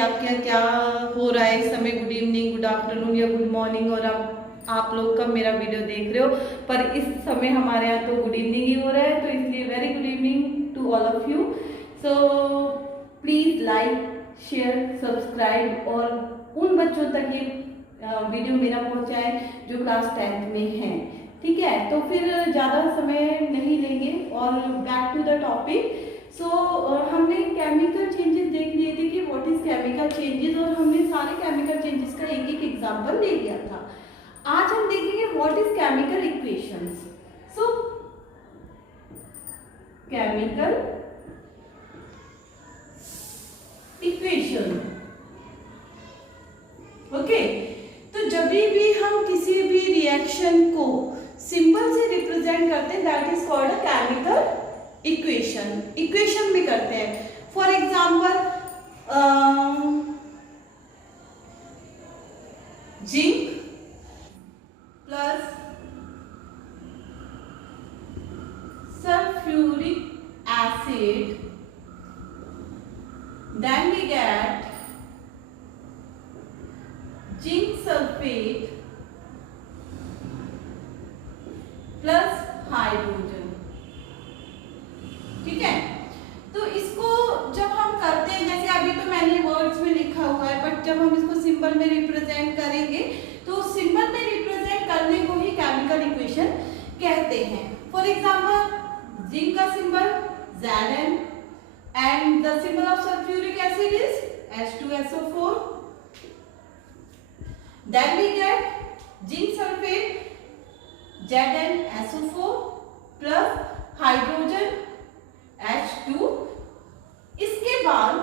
आपके यहाँ क्या हो रहा है इस समय, गुड इवनिंग, गुड आफ्टरनून या गुड मॉर्निंग, और आप लोग कब मेरा वीडियो देख रहे हो। पर इस समय हमारे यहाँ तो गुड इवनिंग ही हो रहा है, तो इसलिए very good evening to all of you. So please like, share, subscribe और उन बच्चों तक ये वीडियो मेरा पहुँचाए जो क्लास 10th में हैं, ठीक है। तो फिर ज़्यादा समय नहीं लेंगे और बैक टू द टॉपिक। सो हमने केमिकल चेंजेस देख लिए थे कि व्हाट इज केमिकल चेंजेस, और हमने सारे केमिकल चेंजेस का एक एक एग्जांपल दे दिया था। आज हम देखेंगे what is chemical equations. So chemical equation, okay. तो जब भी हम किसी भी रिएक्शन को सिंबल से रिप्रेजेंट करते हैं that is called a chemical equation. Equation में करते हैं, for example zinc plus sulphuric acid, then we get zinc sulphate plus hydrogen, ठीक है। तो इसको जब हम करते हैं, जैसे अभी तो मैंने वर्ड्स में लिखा हुआ है, बट जब हम इसको सिंबल में रिप्रेजेंट करेंगे तो सिंबल में रिप्रेजेंट करने को ही केमिकल इक्वेशन कहते हैं। फॉर एग्जांपल जिंक का symbol Zn and the symbol of sulphuric acid is H2SO4। Then we get zinc sulphate ZnSO4 plus hydrogen H2। इसके बाद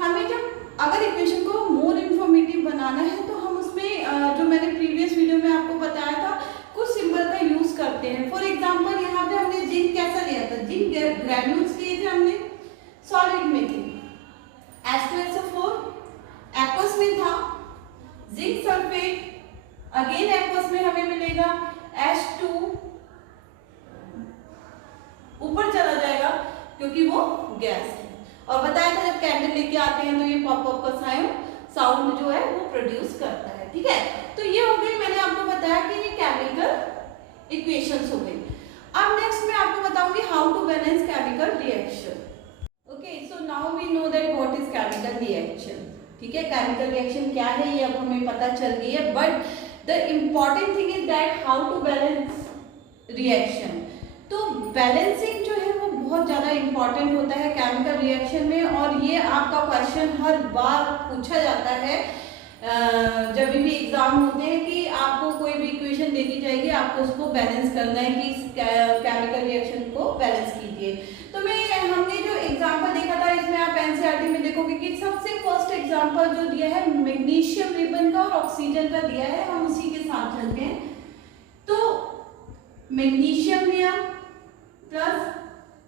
हमें जब अगर इक्वेशन को मोर इंफॉर्मेटिव बनाना है तो हम उसमें जो मैंने प्रीवियस वीडियो में आपको बताया था कुछ सिंबल का यूज करते हैं। फॉर एग्जांपल यहाँ पे हमने जिंक कैसा लिया था, जिंक ग्रेन्यूल्स लिए थे हमने, सॉलिड में थे, H2SO4 एक्वस में था, जिंक सल्फेट अगेन एक्वस में हमें मिलेगा, H2 ऊपर चला जाएगा क्योंकि वो गैस है। और बताया था जब कैंडल लेके आते हैं तो ये पॉप पॉप का साउंड जो है वो प्रोड्यूस करता है, ठीक है। तो ये हो गई, मैंने आपको बताया कि ये केमिकल इक्वेशंस हो गई। अब नेक्स्ट मैं आपको बताऊंगी how to balance chemical reaction. Okay, so now we know that what is chemical reaction, ठीक है। केमिकल रिएक्शन क्या है ये अब हमें पता चल गई है, but the important thing is that how to balance reaction. तो बैलेंसिंग जो है वो बहुत ज़्यादा इम्पॉर्टेंट होता है केमिकल रिएक्शन में, और ये आपका क्वेश्चन हर बार पूछा जाता है जब भी एग्जाम होते हैं कि आपको कोई भी इक्वेशन दे दी जाएगी, आपको उसको बैलेंस करना है कि केमिकल रिएक्शन को बैलेंस कीजिए। तो हमने जो एग्जाम्पल देखा था इसमें आप एनसीईआरटी में देखोगे कि सबसे फर्स्ट एग्जाम्पल जो दिया है मैग्नीशियम रिबन का और ऑक्सीजन का दिया है, हम उसी के साथ चलते हैं। तो मैग्नीशियम लिया प्लस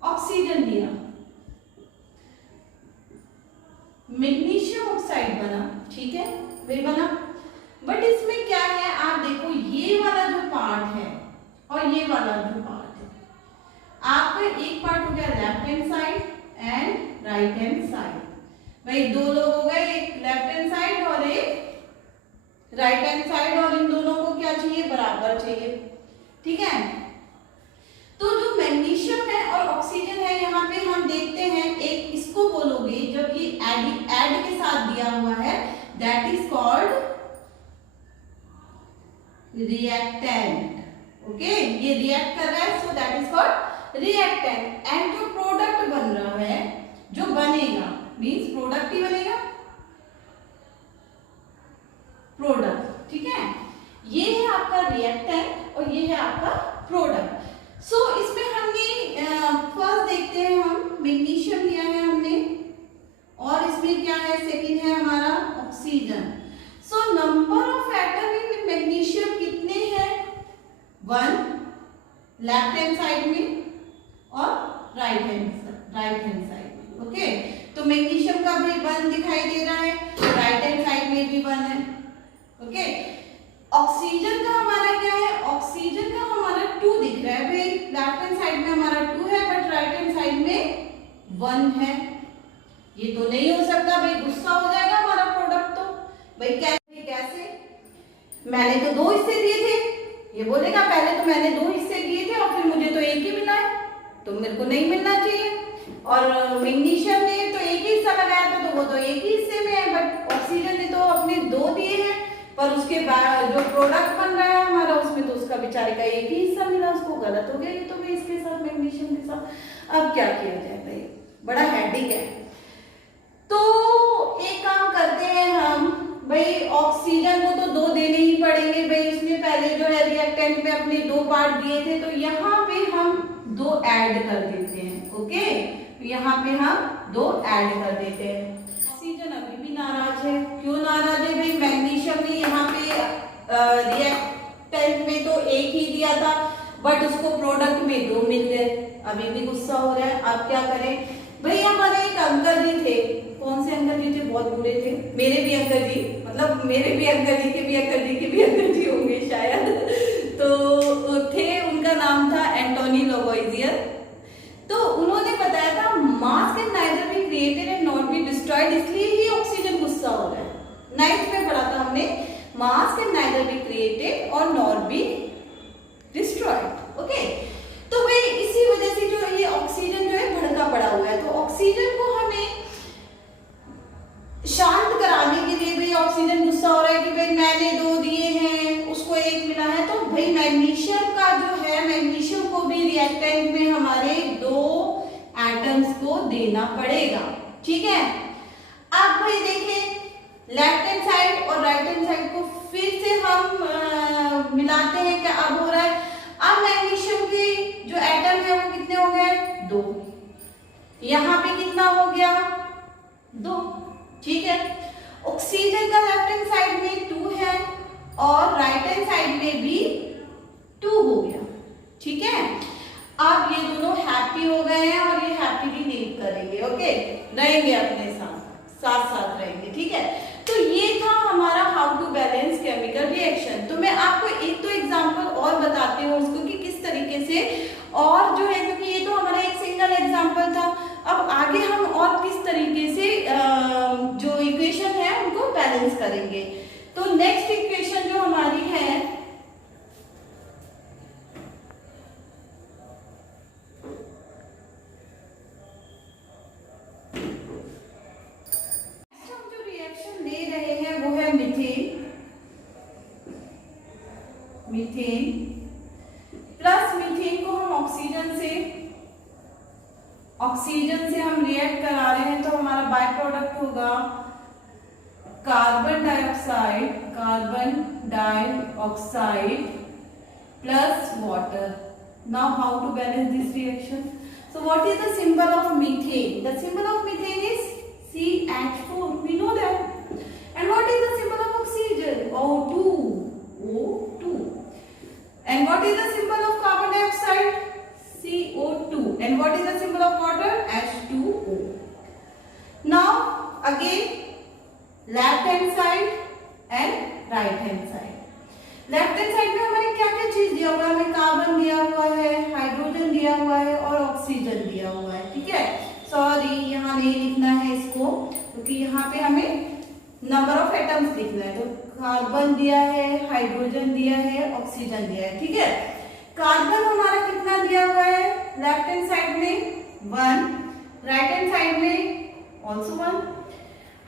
ऑक्सीजन लिया, मैग्नीशियम ऑक्साइड बना, ठीक है, वही बना। बट इसमें क्या है, आप देखो ये वाला जो पार्ट है और ये वाला जो पार्ट है, आपका एक पार्ट हो गया left hand side and right hand side. भाई दो लोग हो गए, एक लेफ्ट हैंड साइड और एक राइट हैंड साइड, और इन दोनों को क्या चाहिए, बराबर चाहिए, ठीक है। तो जो मैग्नीशियम है और ऑक्सीजन है, यहाँ पे हम देखते हैं एक इसको बोलोगे जब ये एड के साथ दिया हुआ है that is called reactant. Okay, ये रिएक्ट कर रहा है so that is called reactant. And जो प्रोडक्ट बन रहा है, जो बनेगा मींस प्रोडक्ट ही बनेगा, प्रोडक्ट, ठीक है। ये है आपका रिएक्टेंट और ये है आपका प्रोडक्ट। सो इसमें हमने फर्स्ट देखते हैं, हम मैग्नीशियम लिया है हमने, और इसमें क्या है, सेकंड है हमारा oxygen. So number of atom in magnesium कितने हैं, 1 लेफ्ट हैंड साइड में और राइट हैंड साइड में, ओके। तो मैग्नीशियम का भी 1 दिखाई दे रहा है, राइट हैंड साइड में भी 1 है, ओके। ऑक्सीजन का हमारा क्या है, ऑक्सीजन का हमारा 2 दिख रहा है, भाई लेफ्ट हैंड साइड में हमारा 2 है बट राइट हैंड साइड में 1 है। ये तो नहीं हो सकता भाई, गुस्सा हो जाएगा हमारा भाई कैसे? मैंने तो 2 हिस्से दिए थे, ये बोलेगा पहले तो मैंने 2 हिस्से दिए थे और फिर मुझे तो 1 ही मिला है, तो मेरे को नहीं मिलना चाहिए। और मैग्नीशियम ने तो 1 ही हिस्सा लगाया था, तो वो तो 1 ही हिस्से में है, बट ऑक्सीजन ने तो अपने 2 दिए हैं, पर उसके बाद जो प्रोडक्ट बन रहा है हमारा उसमें तो उसका बेचारे का 1 ही हिस्सा मिला, उसको गलत हो गया ये तो मैं इसके साथ मैग्नीशियम के साथ। अब क्या किया जाए भाई, बड़ा हेडेक है। तो एक काम करते हैं हम, भाई ऑक्सीजन को तो 2 देने ही पड़ेंगे भाई, इसने पहले जो है रिएक्टेंट में अपने 2 पार्ट दिए थे, तो यहाँ पे हम 2 ऐड कर देते हैं। ओके, यहाँ पे हम 2 ऐड कर देते हैं। ऑक्सीजन अभी भी नाराज है, क्यों नाराज है भाई? मैग्नीशियम ने यहाँ पे रिएक्टेंट में तो 1 ही दिया था, बट उसको प्रोडक्ट में 2 मिल गए, अभी भी गुस्सा हो रहा है। अब क्या करें भाई? हमारे एक अंकल जी थे, कौन से अंकल जी थे? बहुत बुरे थे, मेरे भी अंकल जी, मतलब मेरे भी अंकल जी के भी अंकल जी के भी अंकल जी होंगे शायद, तो थे, उनका नाम था एंटोनी लवॉइजियर। तो उन्होंने बताया था मास can neither be created and not be destroyed, इसलिए ही ऑक्सीजन गुस्सा हो रहा है। 9th में पढ़ा था हमने, मास कैन नाइदर बी क्रिएटेड और नॉट बी डिस्ट्रॉयड। ओके, तो भाई इसी वजह से जो ये ऑक्सीजन जो है भड़का पड़ा हुआ है, तो ऑक्सीजन को हमें शांत कराने के लिए, भाई ऑक्सीजन गुस्सा हो रहा है कि भाई मैंने 2 दिए हैं, उसको 1 मिला है, तो भाई मैग्नीशियम का जो है, मैग्नीशियम को भी रिएक्टेंट में हमारे 2 एटम्स को देना पड़ेगा। ठीक है, अब भाई देखिए लेफ्ट हैंड साइड और राइट हैंड साइड को फिर से हम मिलाते हैं, क्या अब हो रहा है? अब मैग्नीशियम की जो एटम है वो कितने हो गए? 2। यहाँ पे कितना हो गया? 2। ठीक है, ऑक्सीजन का लेफ्ट हैंड साइड में 2 है और राइट हैंड साइड में भी 2 हो गया। ठीक है, अब ये दोनों हैप्पी हो गए हैं और ये हैप्पीली लीव करेंगे। ओके, रहेंगे अपने साथ साथ रहेंगे। ठीक है, तो ये था हमारा how to balance chemical reaction. तो मैं आपको एक तो एग्जांपल और बताती हूँ उसको कि किस तरीके से, और जो है क्योंकि ये तो हमारा एक सिंगल एग्जांपल था, अब आगे हम और किस तरीके से जो इक्वेशन है उनको बैलेंस करेंगे। तो नेक्स्ट इक्वेशन जो हमारी है, हम जो रिएक्शन ले रहे हैं वो है मीथेन प्लस मीथेन को हम ऑक्सीजन से हम रिएक्ट करा रहे हैं, तो हमारा बाय प्रोडक्ट होगा carbon dioxide plus water. Now how to balance this reaction? So what is the symbol of methane? The symbol of methane is CH4, we know that. And what is the symbol of oxygen? O2. And what is the symbol of carbon dioxide? CO2. And what is the symbol of water? H2O. Now again left hand side and right hand side. Left hand side में हमारे क्या क्या चीज दिया हुआ है? हमें carbon दिया हुआ है, हाइड्रोजन दिया हुआ है और ऑक्सीजन दिया हुआ है। ठीक है, सॉरी यहाँ नहीं लिखना है इसको, क्योंकि यहाँ पे हमें नंबर ऑफ एटम्स लिखना है। तो कार्बन दिया है, हाइड्रोजन दिया है, ऑक्सीजन दिया है। ठीक है, कार्बन हमारा कितना दिया हुआ है? लेफ्ट हैंड साइड में 1, राइट हैंड साइड में ऑल्सो 1।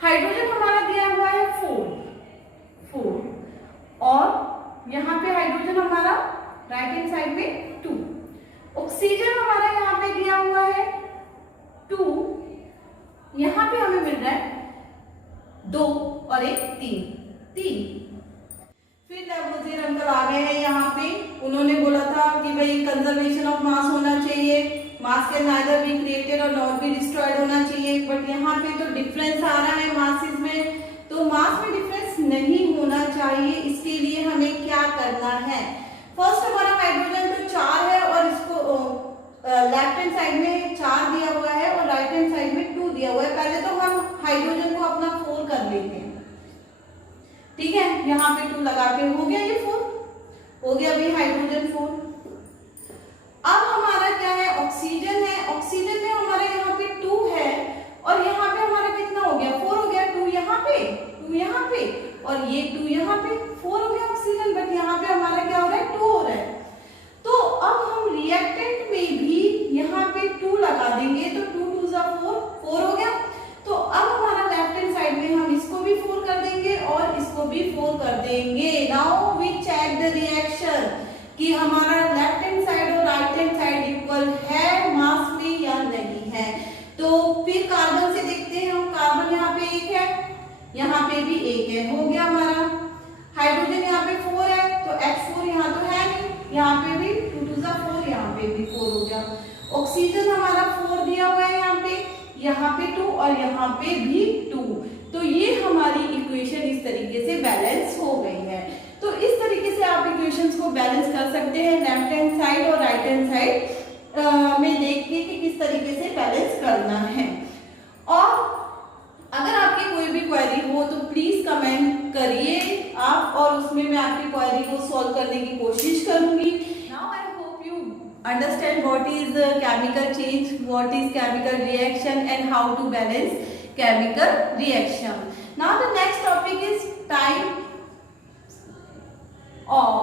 हाइड्रोजन हमारा दिया हुआ है 4, और यहाँ पे हाइड्रोजन हमारा राइट हैंड साइड में 2। ऑक्सीजन हमारा यहाँ पे दिया हुआ है 2, यहाँ पे हमें मिल रहा है 2 और 1 3। फिर लैवोसियर अंकल आ गए हैं यहाँ पे, उन्होंने बोला था कि भाई कंजर्वेशन ऑफ मास होना चाहिए, मास कैन नाइदर बी क्रिएटेड और नॉट बी डिस्ट्रॉयड होना चाहिए, बट यहाँ पे तो डिफरेंस आ रहा है मासेस में, तो मास में डिफरेंस नहीं होना चाहिए। इसके लिए हमें क्या करना है? फर्स्ट हमारा हाइड्रोजन तो 4 है और इसको लेफ्ट हैंड साइड में 4 दिया हुआ है और राइट हैंड साइड में 2 दिया हुआ है। पहले तो हम हाइड्रोजन को अपना 4 कर लेते हैं। ठीक है, यहाँ पे 2 लगा के हो गया, ये 4 हो गया भाई हाइड्रोजन 4। अब हमारा क्या है? ऑक्सीजन है, ऑक्सीजन में हमारा यहाँ पे 2 है और यहाँ पे हमारा कितना हो गया? 4 हो गया। 2 यहाँ पे, 2 यहाँ पे यहाँ पे भी एक N हो गया हमारा। हाइड्रोजन यहाँ पे 4 है तो H4 यहाँ तो है नहीं, यहाँ पे भी 2 2 4, यहाँ पे भी 4 हो गया। ऑक्सीजन हमारा 4 दिया हुआ है यहाँ पे 2 और यहाँ पे भी 2। तो ये हमारी इक्वेशन इस तरीके से बैलेंस हो गई है। तो इस तरीके से आप इक्वेशंस को बैलेंस कर सकते हैं लेफ्ट हैंड साइड और राइट हैंड साइड में देख के कि किस तरीके से बैलेंस करना है। और अगर आपकी कोई भी क्वेरी हो तो प्लीज कमेंट करिए आप, और उसमें मैं आपकी क्वेरी को सॉल्व करने की कोशिश करूंगी। Now I hope you understand what is chemical change, what is chemical reaction and how to balance chemical reaction. Now the next topic is type of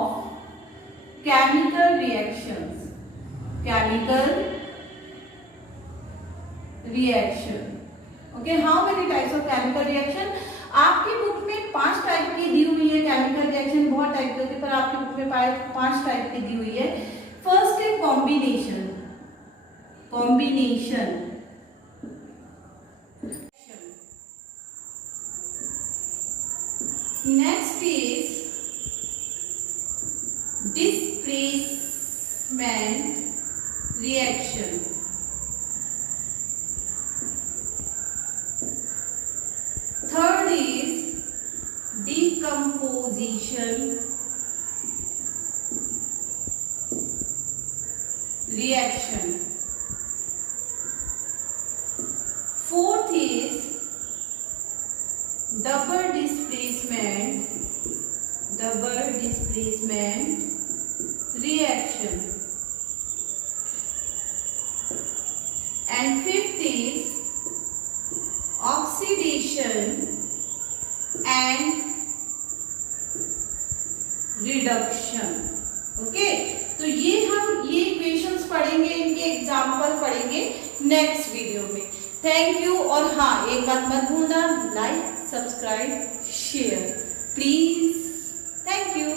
chemical reactions. Chemical reaction. Okay, how many types of chemical reaction? आपकी book में 5 type की दी हुई है chemical reaction, बहुत type के होते हैं पर आपकी बुक में 5 टाइप की दी हुई है। फर्स्ट है combination, next is displacement reaction, third is decomposition reaction, fourth is double displacement reaction, and fifth is oxidation and reduction. Okay, तो ये इक्वेशंस पढ़ेंगे, इनके एग्जाम्पल पढ़ेंगे नेक्स्ट वीडियो में। Thank you. और हाँ, एक बात मत भूलना, like, subscribe, share please. Thank you.